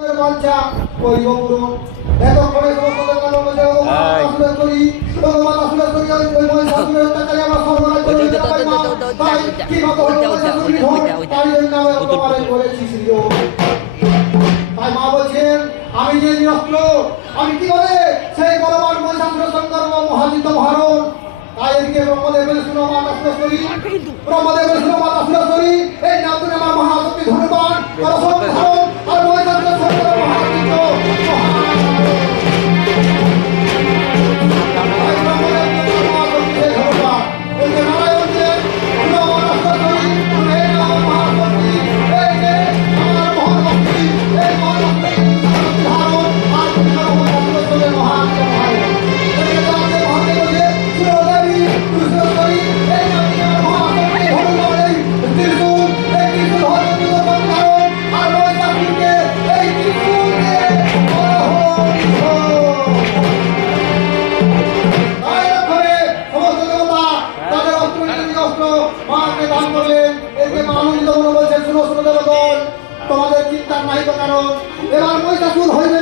বাঞ্ছা করিব পূরণ এতক্ষণে সমস্ত দেবতার মধ্যে আসলে করি ভগবান আসলে করি ওই মহিষাসুরের অত্যাচারে আমার সর্বনাশ করে দিতে পারি মা তাই কিভাবে হলো মহিষাসুর নিধন তাই জন্য আমি তোমারে বলেছি শ্রীও তাই মা বলছেন আমি যে নিরস্ত্র আমি কিভাবে সেই বলবান মহিষাসুরের সঙ্গর্ব মহাজিত মহারণ তাই এদিকে ব্রহ্মদেবের শুনো মাতা সুরেশ্বরী ব্রহ্মদেবের শুনো মাতা সুরেশ্বরী এই নাম তুমি আমার মহাশক্তি ধনুবান পরশম ধারণ আর মহিষাসুরের সঙ্গর্ব মহাজিত তোমাদের চিন্তার নাই কারণ এবার মহিষাসুর হইবে